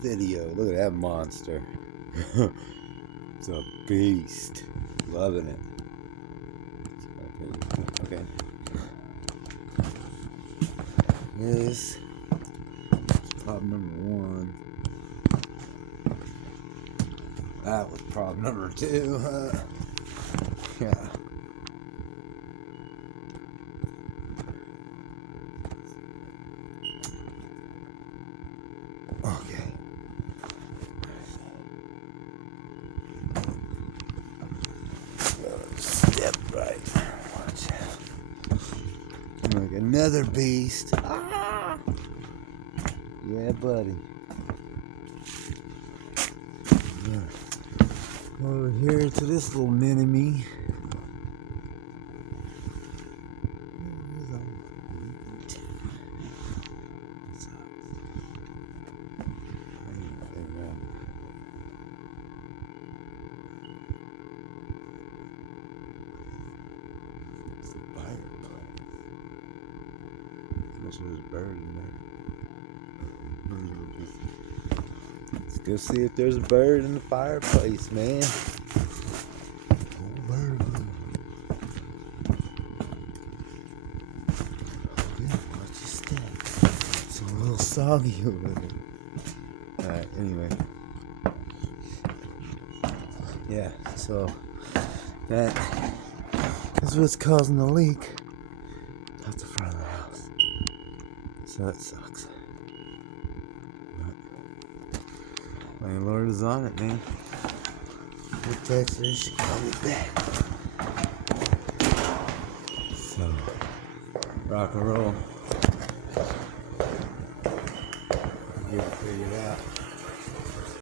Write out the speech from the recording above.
Video. Look at that monster. It's a beast. Loving it. Okay. This is problem number 1. That was problem number 2, huh? Yeah. Okay. Step right. Watch out. Like another beast. Ah! Yeah, buddy. Over here to this little mini-me. There's a bird in there. Let's go see if there's a bird in the fireplace, man. Oh, bird. Watch your step. It's a little soggy over there. Alright, anyway. Yeah, so that is what's causing the leak. That's the front of the house. So that sucks. But landlord is on it, man. We'll text her and she call me back. So, rock and roll. Get it figured out.